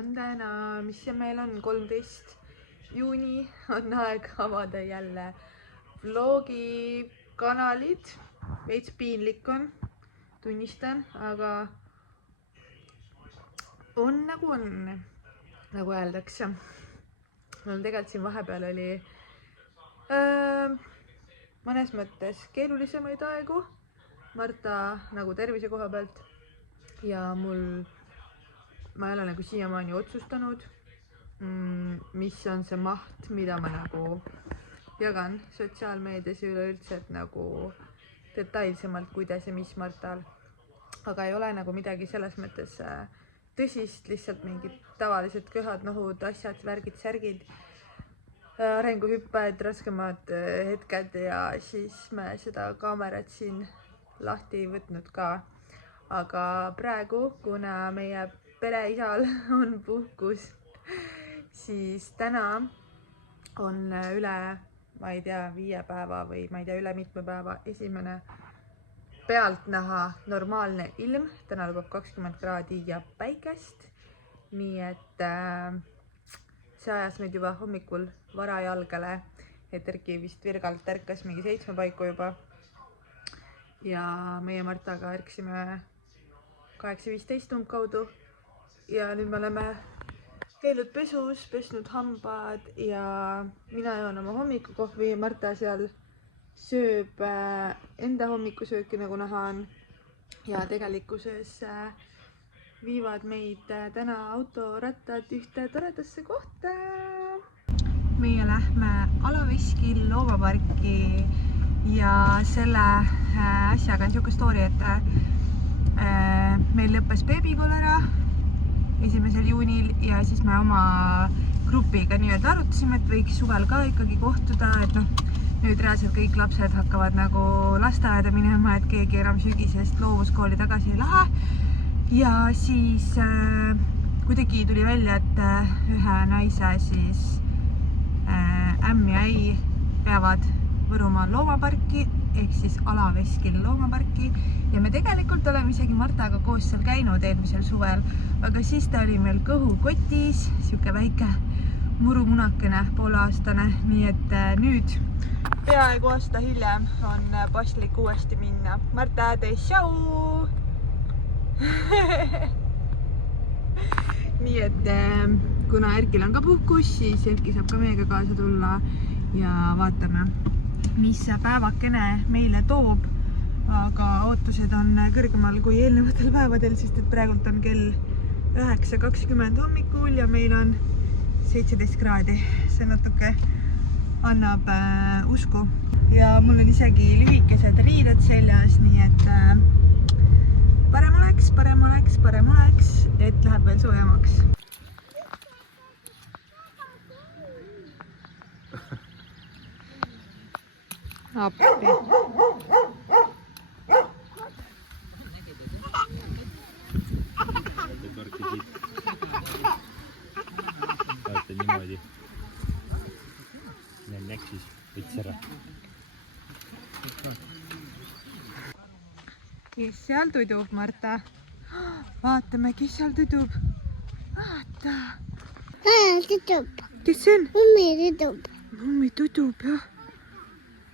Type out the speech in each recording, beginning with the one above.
on täna, mis see meil on, 13. juuni, on aeg avada jälle vlogi kanalid. Veits piinlik on, tunnistan, aga on, nagu öeldakse. Mul tegelikult siin vahepeal oli mõnes mõttes keerulisemaid aegu Marta nagu tervise koha pealt ja ma ei ole nagu siiamaani otsustanud, mis on see maht, mida ma nagu jagan sotsiaalmeedias ja üleüldse, et nagu detailsemalt, kuidas ja mis Martal. Aga ei ole nagu midagi selles mõttes tõsist, lihtsalt mingid tavalised köhad, nohud, asjad, värgid, särgid, arenguhüpped, raskemad hetked ja siis me seda kaamerat siin lahti ei võtnud ka. Aga praegu, kuna meie pereisal on puhkus, siis täna on üle, ma ei tea, 5 päeva või ma ei tea, üle mitme päeva esimene pealtnäha normaalne ilm. Täna lubab 20 kraadi ja päikest. Nii et see ajas meid juba hommikul varajalgale, et Erki vist virgalt ärkas mingi 7 paiku juba. Ja meie Martaga ärksime 8:15 umbkaudu ja nüüd me oleme käinud pesus, pesnud hambad ja mina joon oma hommikukohvi. Marta seal sööb enda hommikusööki, nagu näha on, ja tegelikkuses viivad meid täna autorattad ühte toredasse kohta. Meie lähme Alaveskil loomaparki ja selle asjaga on siuke story, et meil lõppes beebikolera 1. juunil ja siis me oma grupiga nii-öelda arutasime, et võiks suvel ka ikkagi kohtuda, et nüüd reaalselt kõik lapsed hakkavad nagu lasteaeda minema, et keegi enam sügisest loovuskooli tagasi ei lähe. Ja siis kuidagi tuli välja, et ühe naise siis ämm ja äi peavad Võrumaal loomaparki ehk siis Alaveskil loomaparki ja me tegelikult oleme isegi Martaga koos seal käinud eelmisel suvel, aga siis ta oli meil kõhukotis, siuke väike murumunakene, pooleaastane, nii et nüüd peaaegu aasta hiljem on paslik uuesti minna. Marta, tšau! Nii et kuna Erkil on ka puhkus, siis Erki saab ka meiega kaasa tulla ja vaatame, mis päevakene meile toob. Aga ootused on kõrgemal kui eelnevatel päevadel, sest et praegult on kell 9:20 hommikul ja meil on 17 kraadi. See natuke annab usku. Ja mul on isegi lühikesed riided seljas, nii et parem oleks, et läheb veel soojamaks. Appi. Saate niimoodi. Näksis võts ära. Kes seal tudub, Marta? Vaatame, kes seal tudub. Vaata. Tutub. Kes see on? Mummi tutub. Mummi tudub, jah.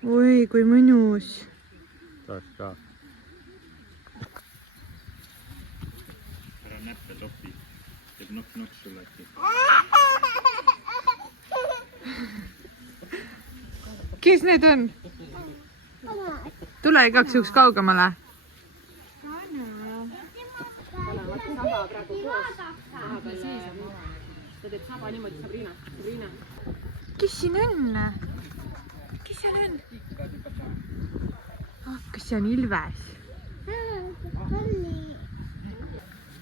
Oi, kui mõnus. Tahaks ka. Ära näppe topi. Teeb nokk sulle äkki. Kes need on? Tule igaks juhuks kaugemale. Kes siin on? Kes seal on? Kas see on Ilves?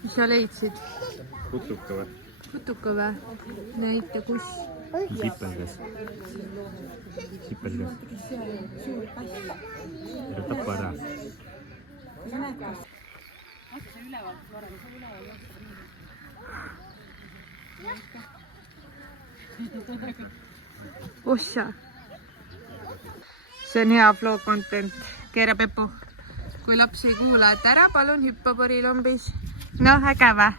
Mis sa leidsid? Putuka või? Putuka või? Näita, kus? Sipelgas. Ära tapa ära. Ossa. See on hea vlog content. Keera Pepu. Kui laps ei kuula, et ära palun hüppa porilombis. No, äge vä?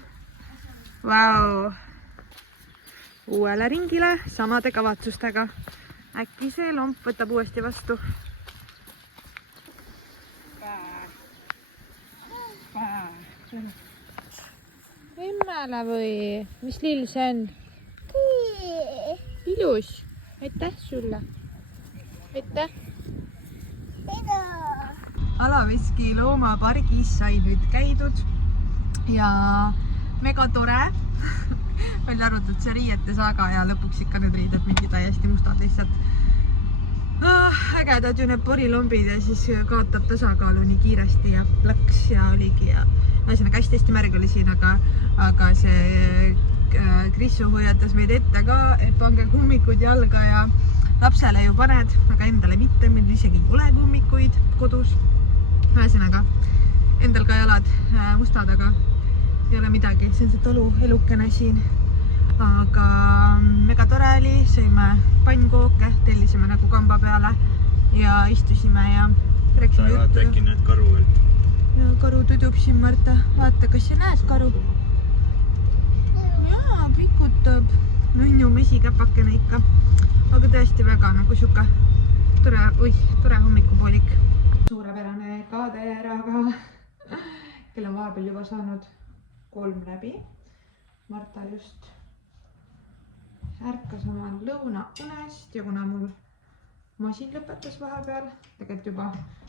Vau. uuele ringile samade kavatsustega. Äkki see lomp võtab uuesti vastu. Emmele või? Mis lill see on? Ilus. Aitäh sulle. Aitäh. Alaveski loomapargis sai nüüd käidud ja mega tore. Välja arvatud see riiete saaga ja lõpuks ikka need riided mingi täiesti mustad lihtsalt. Ägedad ju need porilombid ja siis kaotab tasakaalu nii kiiresti ja plõks ja oligi ja ühesõnaga hästi märg oli siin, aga see Krissu hoiatas meid ette ka, et pange kummikud jalga ja lapsele ju paned, aga endale mitte, meil isegi ei ole kummikuid kodus. Ühesõnaga, endal ka jalad mustad, aga ei ole midagi, see on see talu elukene siin. Aga mega tore oli, sõime pannkooke, tellisime nagu kamba peale ja istusime ja rääksime juttu. Vaata äkki näed karu veel. Ja karu tudub siin, Marta. Vaata, kas sa näed karu? Jaa, pikutab. Nunnu mesikäpakene ikka. Aga tõesti väga nagu siuke tore hommikupoolik. Suurepärane kaaderaga, kelle on vahepeal juba saanud 3 läbi. Marta just ärkas oma lõunaunest ja kuna mul masin lõpetas vahepeal, tegelikult juba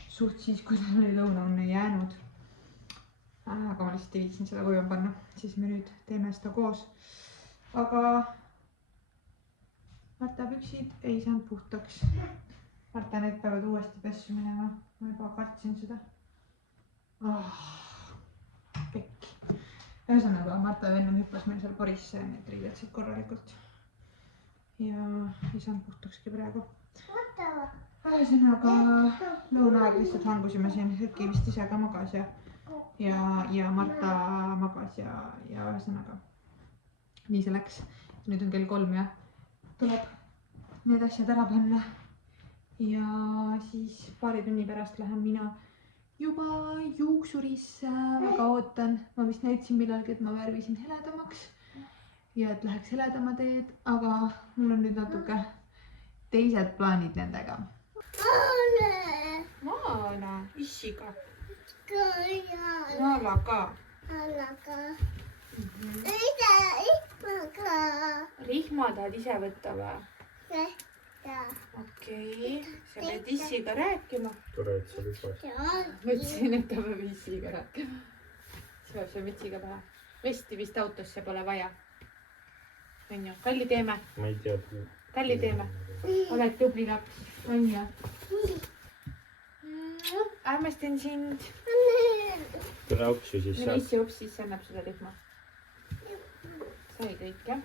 suht siis, kui tal oli lõunaunne jäänud. Aga ma lihtsalt ei viitsin seda koju panna, siis me nüüd teeme seda koos. Aga Marta püksid ei saanud puhtaks. Marta need peavad uuesti pessu minema. Ma juba kartsin seda. Pekki. Ühesõnaga, Marta enne hüppas meil seal porisse need riided seal korralikult. Ja ei saanud puhtakski praegu. Ühesõnaga, lõunaaeg lihtsalt hangusime siin. Hetki vist ise ka magas ja Marta magas ja ühesõnaga nii see läks. Nüüd on kell 3 ja tuleb need asjad ära panna. Ja siis paari tunni pärast lähen mina juba juuksurisse. Väga ootan. Ma vist näitasin millalgi, et ma värvisin heledamaks ja et läheks heledama teed, aga mul on nüüd natuke teised plaanid nendega. Maala, issiga. Maala ka. Rihma tahad ise võtta või? Okei, sa pead issiga rääkima. Tore, et sa lüpad. Mõtlesin, et ta peab issiga rääkima. Seos on mütsiga pähe. Vesti vist autosse pole vaja. On ju, kalli teeme. Ma ei tea. Kalli teeme. Oled tubli laps. On ju. Armastan sind. Tule opsi siis Mine issi hops, siis annab seda rihma. Sai kõik, jah?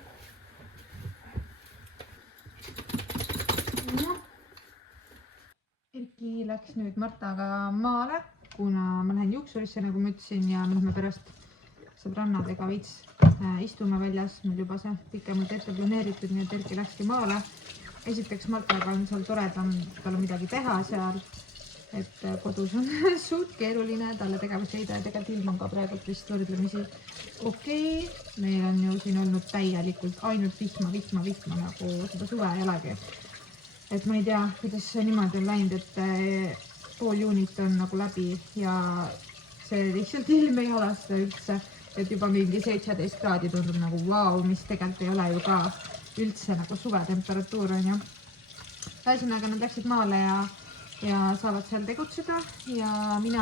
Erki läks nüüd Martaga maale, kuna ma lähen juuksurisse, nagu ma ütlesin, ja me lähme pärast sõbrannadega veits istume väljas. Meil juba see pikemalt ette planeeritud, nii et Erki läkski maale. Esiteks Martaga on seal toredam, tal on midagi teha seal, et kodus on suht keeruline, talle tegevust leida ja tegelikult ilm on ka praegu vist võrdlemisi okei. Meil on ju siin olnud täielikult ainult vihma, nagu seda suve ei olegi. Et ma ei tea, kuidas see niimoodi on läinud, et pool juunit on nagu läbi ja see lihtsalt ilm ei halasta üldse. Et juba mingi 17 kraadi tundub nagu vau, mis tegelikult ei ole ju ka üldse nagu suvetemperatuur on ju. Ühesõnaga nad läksid maale ja saavad seal tegutseda ja mul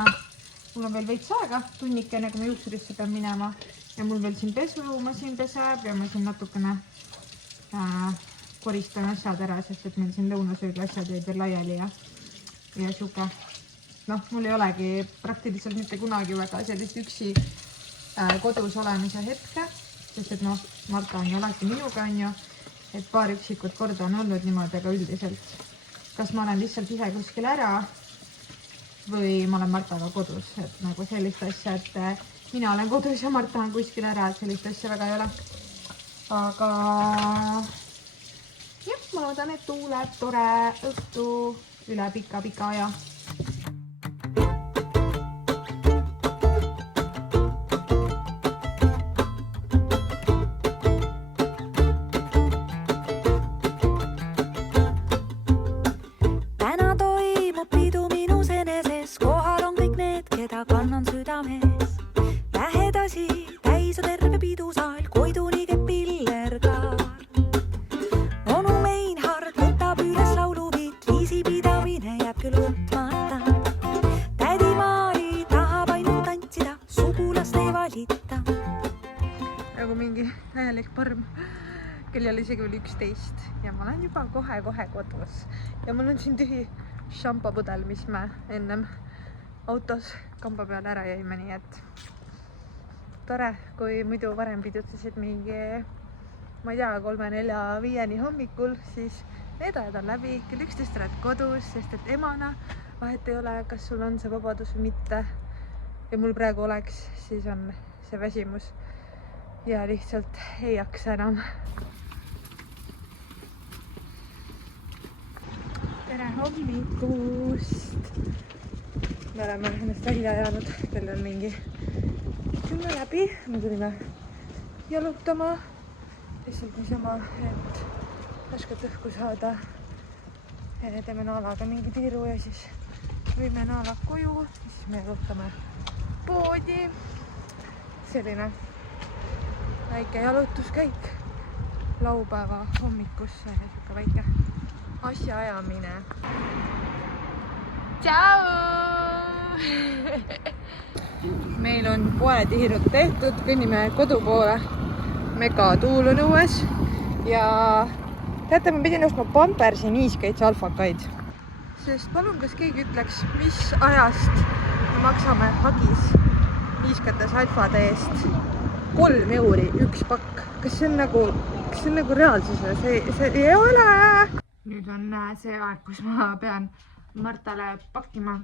on veel veits aega, tunnikene, kui ma juuksurisse pean minema ja mul veel siin pesumasin peseb ja ma siin natukene koristan asjad ära, sest et meil siin lõunasöögi asjad jäid veel laiali ja siuke. Noh, mul ei olegi praktiliselt mitte kunagi väga sellist üksi kodus olemise hetke, sest et noh, Marta on ju alati minuga on ju, et paar üksikut korda on olnud niimoodi, aga üldiselt kas ma olen lihtsalt ise kuskil ära või ma olen Martaga kodus, et nagu sellist asja, et mina olen kodus ja Marta on kuskil ära, et sellist asja väga ei ole. Aga jah, ma loodan, et tuuleb tore õhtu üle pika aja. käsi, täis on terve pidusaal, Koiduni käib pillerkaar. Onu Meinhard võtab üles lauluviit, viisipidamine jääb küll võtmata. Tädi Maari tahab ainult tantsida, sugulast ei valita. Nagu mingi täielik parm. Kell oli isegi veel 11 ja ma olen juba kohe-kohe kodus. Ja mul on siin tühi šampapudel, mis me ennem autos kamba peal ära jäime, nii et tore, kui muidu varem pidutsesid mingi, ma ei tea, 3, 4, 5 hommikul, siis need ajad on läbi, kell 11 oled kodus, sest et emana vahet ei ole, kas sul on see vabadus või mitte. Ja mul praegu oleks, siis on see väsimus ja lihtsalt ei jaksa enam. Tere hommikust! Me oleme ennast välja ajanud, kell on mingi 10 läbi. Me tulime jalutama. Lihtsalt niisama, et värsket õhku saada. Teeme naalaga mingi tiiru ja siis võime naala koju. Siis me jalutame poodi. Selline väike jalutuskäik laupäeva hommikusse. Siuke väike asjaajamine. Tšau! Meil on poetiirud tehtud, kõnnime kodu poole. Mega tuul on õues ja teate, ma pidin ostma Pampersi niiskeid salfakaid. Sest palun, kas keegi ütleks, mis ajast me maksame Hagis niiskate salfade eest 3 euri üks pakk. Kas see on nagu reaalsuses? See ei ole! Nüüd on see aeg, kus ma pean Martale pakkima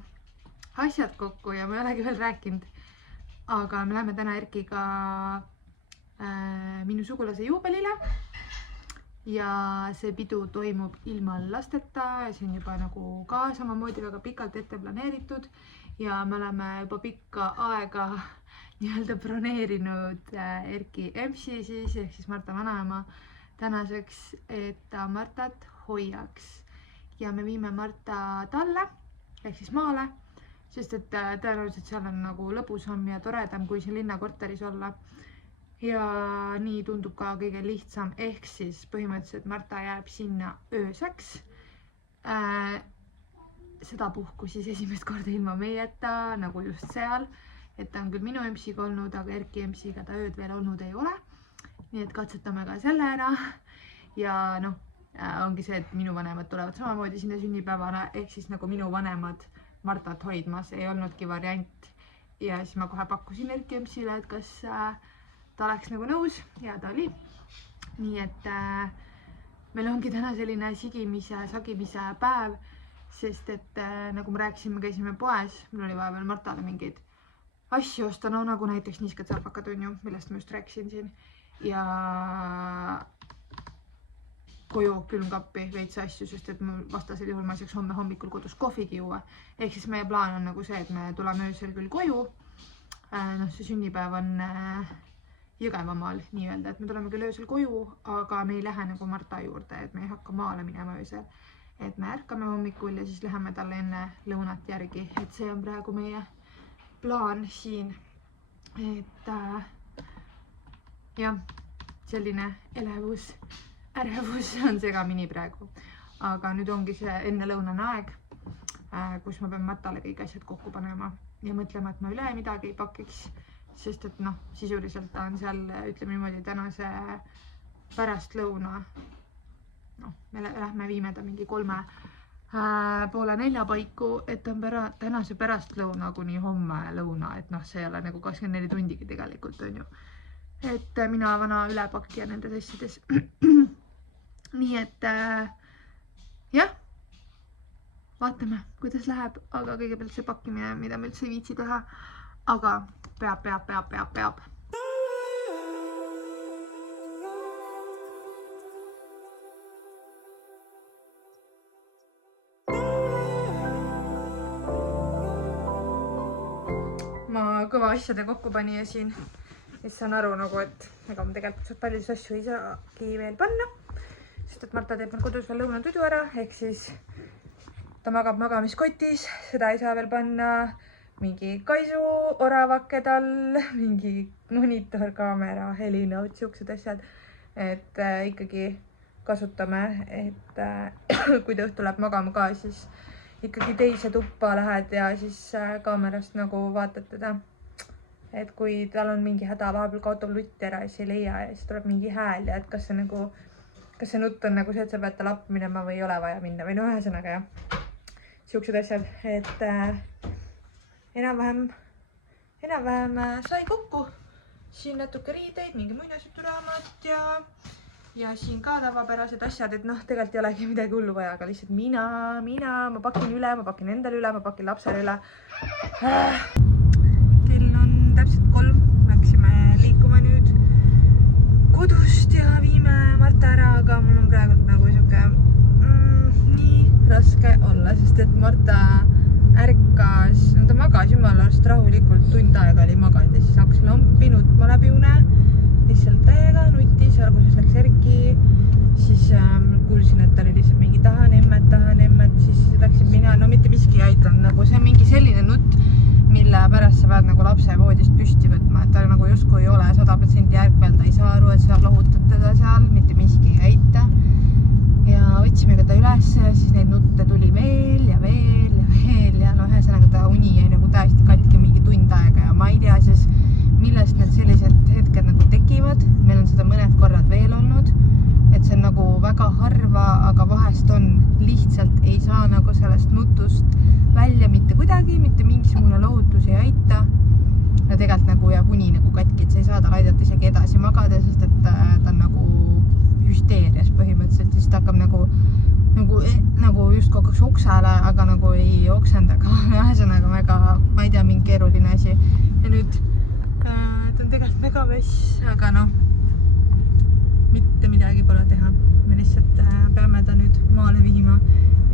asjad kokku ja ma ei olegi veel rääkinud. Aga me läheme täna Erkiga minu sugulase juubelile. Ja see pidu toimub ilma lasteta. See on juba nagu ka samamoodi väga pikalt ette planeeritud. Ja me oleme juba pikka aega nii-öelda broneerinud Erki emsi siis, ehk siis Marta vanaema tänaseks, et ta Martat hoiaks. Ja me viime Marta talle, ehk siis maale, sest et tõenäoliselt seal on nagu lõbusam ja toredam kui siin linnakorteris olla. Ja nii tundub ka kõige lihtsam, ehk siis põhimõtteliselt Marta jääb sinna ööseks. Sedapuhku siis esimest korda ilma meieta, nagu just seal. Et ta on küll minu emsiga olnud, aga Erki emsiga ta ööd veel olnud ei ole. Nii et katsetame ka selle ära. Ja noh, ongi see, et minu vanemad tulevad samamoodi sinna sünnipäevana, ehk siis nagu minu vanemad Martat hoidmas ei olnudki variant. Ja siis ma kohe pakkusin Erki emsile, et kas ta oleks nagu nõus ja ta oli. Nii et meil ongi täna selline sagimise päev, sest et nagu me rääkisime, käisime poes, mul oli vaja veel Martale mingeid asju osta, no nagu näiteks niiskad salfakad on ju, millest ma just rääkisin siin. Ja koju külmkappi veits asju, sest et mul vastasel juhul ma saaks homme hommikul kodus kohvigi juua. Ehk siis meie plaan on nagu see, et me tuleme öösel küll koju. Noh, see sünnipäev on Jõgevamaal nii-öelda, et me tuleme küll öösel koju, aga me ei lähe nagu Marta juurde, et me ei hakka maale minema öösel. Et me ärkame hommikul ja siis läheme talle enne lõunat järgi, et see on praegu meie plaan siin, et jah, selline ärevus on segamini praegu, aga nüüd ongi see enne lõunane aeg, kus ma pean Martale kõik asjad kokku panema ja mõtlema, et ma üle midagi ei pakiks, sest et noh, sisuliselt ta on seal, ütleme niimoodi, tänase pärastlõuna, noh, me lähme viime ta mingi 3:30 paiku, et on tänase pärastlõuna kuni homme lõuna, et noh, see ei ole nagu 24 tundigi tegelikult on ju. Et mina vana ülepakkija nendes asjades. Nii et jah, vaatame, kuidas läheb, aga kõigepealt see pakkimine, mida ma üldse ei viitsi teha, aga peab. Ma kõva asjade kokkupanija siin, siis saan aru nagu, et ega ma tegelikult paljusid asju ei saagi veel panna, sest et Marta teeb meil kodus veel lõunatudu ära, ehk siis ta magab magamiskotis, seda ei saa veel panna. mingi kaisu, oravake tal, mingi monitor, kaamera, helinõud, siuksed asjad. Et ikkagi kasutame, et kui ta õhtul läheb magama ka, siis ikkagi teise tuppa lähed ja siis kaamerast nagu vaatad teda. Et kui tal on mingi häda, vahepeal kaotab lutt ära ja siis ei leia ja siis tuleb mingi hääl ja et kas see nutt on nagu see, et sa pead tal appi minema või ei ole vaja minna või no ühesõnaga jah. Siuksed asjad, et enam-vähem sai kokku. Siin natuke riideid, mingi muinasjuturaamat ja siin ka tavapärased asjad, et noh, tegelikult ei olegi midagi hullu vaja, aga lihtsalt ma pakin üle, ma pakin endale üle, ma pakin lapsele üle. Kell on täpselt 3, me hakkasime liikuma nüüd kodust ja viime Marta ära, aga mul on praegu nagu siuke nii raske olla, sest et Marta ärkas, ta magas jumala arust rahulikult, tund aega oli maganud ja siis hakkas lampi nutma läbi une. Lihtsalt täiega nutis, alguses läks Erki, siis kuulsin, et ta oli lihtsalt mingi tahan emmet, siis läksin mina, no mitte miski ei aitanud, nagu see on mingi selline nutt, mille pärast sa pead nagu lapse voodist püsti võtma, et ta nagu justkui ei ole 100% ärkvel, ta ei saa aru, et sa lohutad teda seal, mitte miski ei aita. Ja võtsime ka ta üles ja siis neid nutte tuli veel ja no ühesõnaga ta uni jäi nagu täiesti katki mingi tund aega ja ma ei tea siis, millest need sellised hetked nagu tekivad. Meil on seda mõned korrad veel olnud, et see on nagu väga harva, aga vahest on lihtsalt ei saa nagu sellest nutust välja mitte kuidagi, mitte mingisugune lohutus ei aita. Ja tegelikult nagu jääb uni nagu katki, et sa ei saa tal aidata isegi edasi magada, sest et ta on nagu hüsteerias põhimõtteliselt, siis ta hakkab nagu justkui hakkaks oksele, aga nagu ei oksenda, aga ühesõnaga väga, ma ei tea, mingi keeruline asi. Ja nüüd ta on tegelikult mega vess, aga noh, mitte midagi pole teha. Me lihtsalt peame ta nüüd maale viima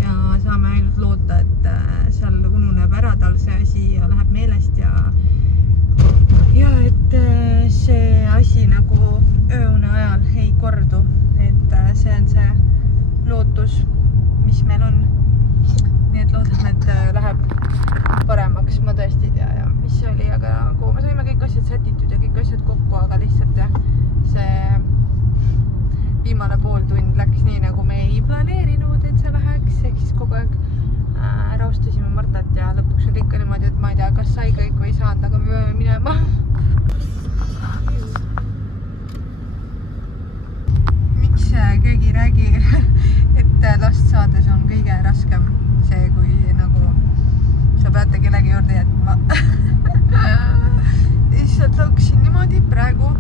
ja saame ainult loota, et seal ununeb ära tal see asi ja läheb meelest ja et see asi nagu ööune ajal ei kordu, et see on see lootus, mis meil on. Nii et loodame, et läheb paremaks, ma tõesti ei tea ja mis see oli, aga nagu me saime kõik asjad sätitud ja kõik asjad kokku, aga lihtsalt jah, see viimane pool tund läks nii, nagu me ei planeerinud, et see läheks, ehk siis kogu aeg rahustasime Martat ja lõpuks oli ikka niimoodi, et ma ei tea, kas sai kõik või ei saanud, aga me peame minema. Miks keegi ei räägi, et last saades on kõige raskem see, kui nagu sa peate kellegi juurde jätma. Lihtsalt hakkasin niimoodi praegu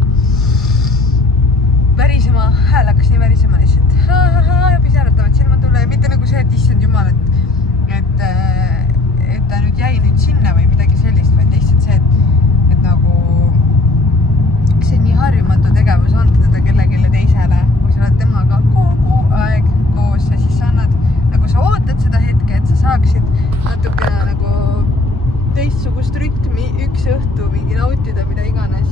värisema, hääl hakkas nii värisema lihtsalt. Ja pisaratavad silma tulla ja mitte nagu see, et issand jumal, et ta nüüd jäi nüüd sinna või midagi sellist, vaid lihtsalt see, et nagu see on nii harjumatu tegevus anda teda kellelegi teisele, kui sa oled temaga kogu aeg koos ja siis sa annad, nagu sa ootad seda hetke, et sa saaksid natukene nagu teistsugust rütmi üks õhtu mingi nautida, mida iganes,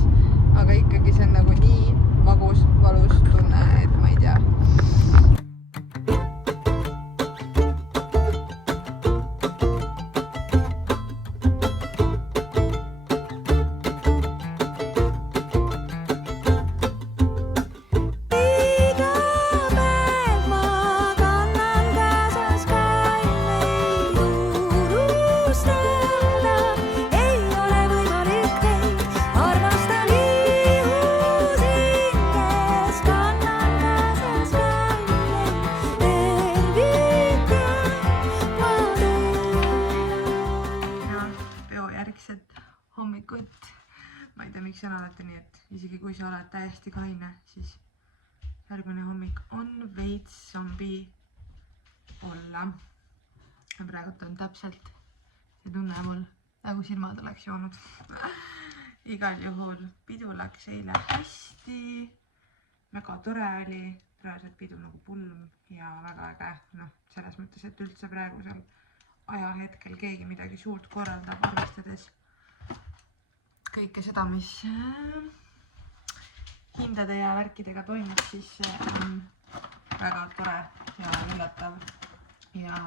aga ikkagi see on nagu nii magus, valus tunne, et ma ei tea. Hommikut, ma ei tea, miks on alati nii, et isegi kui sa oled täiesti kaine, siis järgmine hommik on veits zombi olla. Praegult on täpselt see tunne mul, nagu silmad oleks joonud. Igal juhul pidu läks eile hästi, väga tore oli, praeguselt pidu nagu pulm ja väga äge, noh, selles mõttes, et üldse praegusel ajahetkel keegi midagi suurt korraldab, arvestades kõike seda, mis hindade ja värkidega toimub, siis on väga tore ja üllatav ja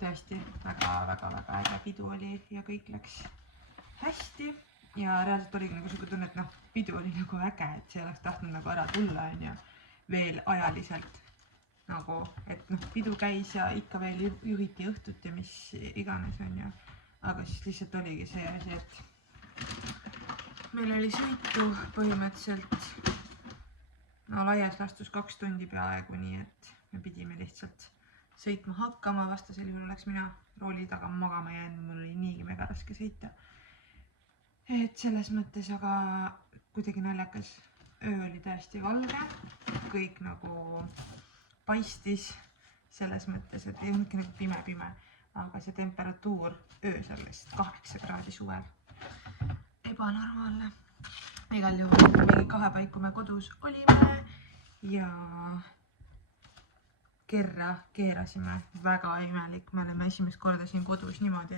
tõesti väga äge pidu oli ja kõik läks hästi ja reaalselt oligi nagu siuke tunne, et noh, pidu oli nagu äge, et see oleks tahtnud nagu ära tulla onju veel ajaliselt nagu, et noh, pidu käis ja ikka veel juhiti õhtut ja mis iganes onju, aga siis lihtsalt oligi see asi, et meil oli sõitu põhimõtteliselt no laias laastus 2 tundi peaaegu, nii et me pidime lihtsalt sõitma hakkama, vastasel juhul oleks mina rooli taga magama jäänud, mul oli niigi mega raske sõita. Et selles mõttes, aga kuidagi naljakas, öö oli täiesti valge, kõik nagu paistis selles mõttes, et ei olnudki nagu pime, aga see temperatuur öösel lihtsalt 8 kraadi suvel. Ebanormaalne. Igal juhul mingi 2 paiku me kodus olime ja kerra keerasime, väga imelik, me oleme esimest korda siin kodus niimoodi,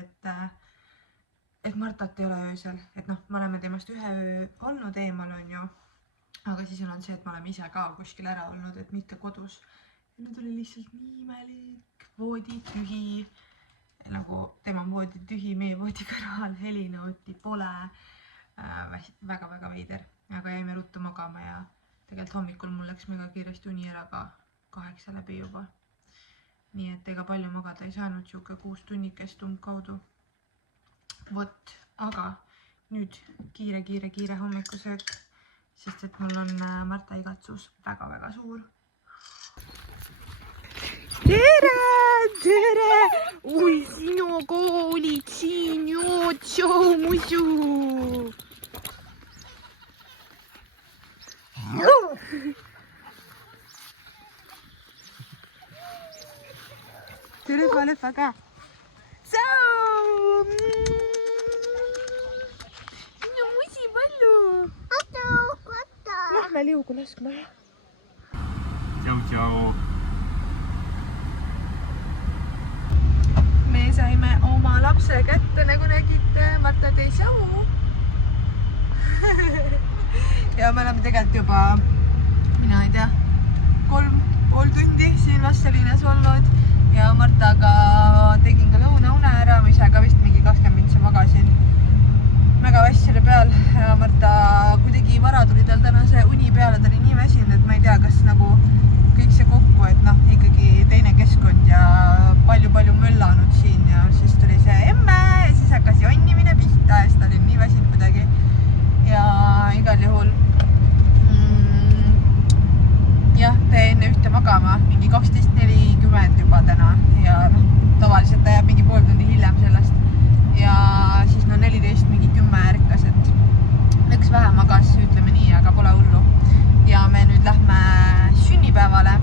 et Martat ei ole öösel, et noh, me oleme temast 1 öö olnud eemal onju, aga siis on see, et me oleme ise ka kuskil ära olnud, et mitte kodus. Ja nüüd oli lihtsalt nii imelik, voodi tühi, nagu tema voodi tühi, meie voodi kõrval, helinooti pole, väga veider, aga jäime ruttu magama ja tegelikult hommikul mul läks mega kiiresti uni ära ka 8 läbi juba. Nii et ega palju magada ei saanud, siuke 6 tunnikest umbkaudu. Vot, aga nüüd kiire hommikusöök, sest et mul on Marta igatsus väga suur. Tere! Oi, sinuga olid siin, joo, tšau, musu! Tere, ole väga! Tšau! Sinu musi palju! Lähme liugu laskma. Tšau. Me saime oma lapse kätte, nagu nägite, Marta tõi sau. Ja me oleme tegelikult juba, mina ei tea, 3,5 tundi siin Vastseliines olnud ja Martaga tegin ka lõunaune ära, ma ise ka vist mingi 20 mintsi magasin. Väga vass oli peal ja Marta kuidagi vara tuli tal täna see uni peale, ta oli nii väsinud, et ma ei tea, kas nagu kõik see kokku, et noh, ikkagi teine keskkond ja palju möllanud siin ja siis tuli see emme ja siis hakkas jonnimine pihta ja siis ta oli nii väsinud kuidagi ja igal juhul jah, ta jäi enne 1 magama, mingi 12:40 juba täna ja noh, tavaliselt ta jääb mingi pool tundi hiljem sellest ja siis no 14 mingi 10 ärkas, et üks vähe magas, ütleme nii, aga pole hullu ja me nüüd lähme sünnipäevale,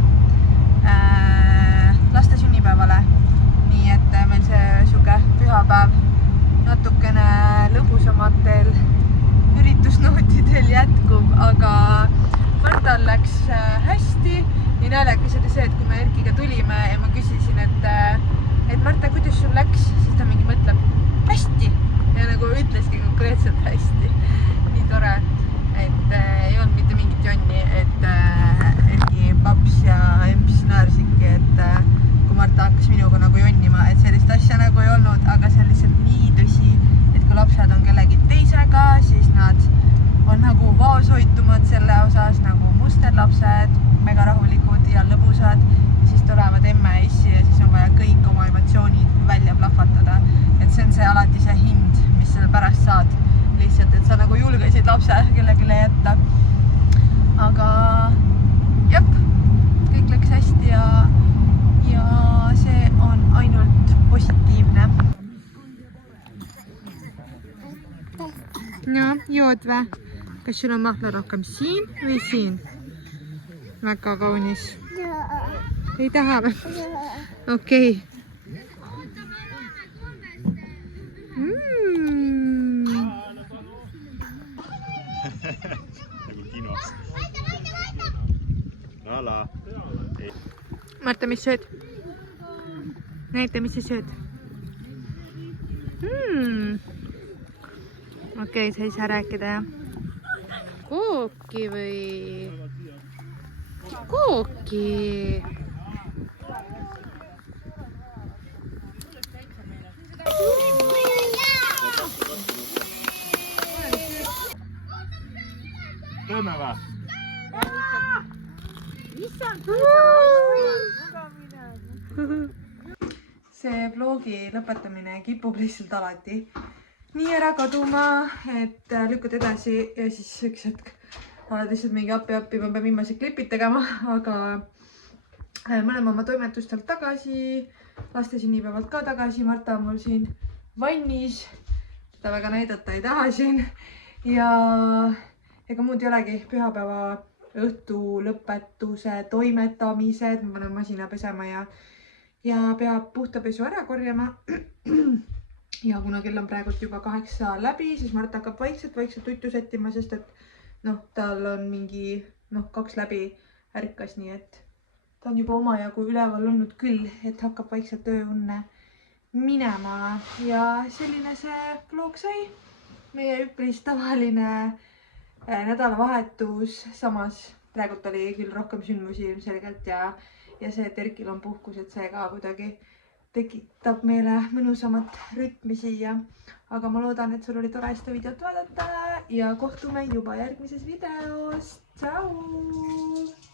laste sünnipäevale, nii et meil see siuke pühapäev natukene lõbusamatel üritusnootidel jätkub, aga Martal läks hästi. Nii naljakas oli see, et kui me Erkiga tulime ja ma küsisin, et Marta, kuidas sul läks, siis ta mingi mõtleb hästi ja nagu ütleski konkreetselt hästi. Nii tore, et ei olnud mitte mingit jonni, et Erki paps ja emps naersiki, et kui Marta hakkas minuga nagu jonnima, et sellist asja nagu ei olnud, aga see on lihtsalt nii tõsi, et kui lapsed on kellegi teisega, siis nad on nagu vaoshoitumad selle osas, nagu musterlapsed, mega rahulikud ja lõbusad ja siis tulevad emme ja issi ja siis on vaja kõik oma emotsioonid välja plahvatada, et see on see alati see hind, mis selle pärast saad lihtsalt, et sa nagu julgesid lapse kellelegi jätta, aga jep, kõik läks hästi ja see on ainult positiivne. No, jood vä? Kas sul on mahla rohkem siin või siin? Väga kaunis. Ei taha või? Okei. Nagu kinos. Nala. Marta, mis sööd? Näita, mis sa sööd? Okei, sa ei saa rääkida, jah? Kooki või? Kooki! Teeme või? See vlogi lõpetamine kipub lihtsalt alati nii ära kaduma, et lükkad edasi ja siis üks hetk oled lihtsalt mingi appi, ma pean viimased klipid tegema, aga me oleme oma toimetustelt tagasi, laste sünnipäevalt ka tagasi, Marta on mul siin vannis, seda väga näidata ei taha siin ja ega muud ei olegi, pühapäeva õhtu lõpetuse toimetamised, ma panen masina pesema ja peab puhtapesu ära korjama. Ja kuna kell on praegult juba 8 läbi, siis Marta hakkab vaikselt tuttu sättima, sest et tal on mingi 2 läbi ärkas, nii et ta on juba omajagu üleval olnud küll, et hakkab vaikselt ööunne minema ja selline see vlog sai. Meie üpris tavaline nädalavahetus, samas praegult oli küll rohkem sündmusi ilmselgelt ja see, et Erkil on puhkus, et see ka kuidagi tekitab meile mõnusamat rütmi siia. Aga ma loodan, et sul oli tore seda videot vaadata ja kohtume juba järgmises videos. Tšau!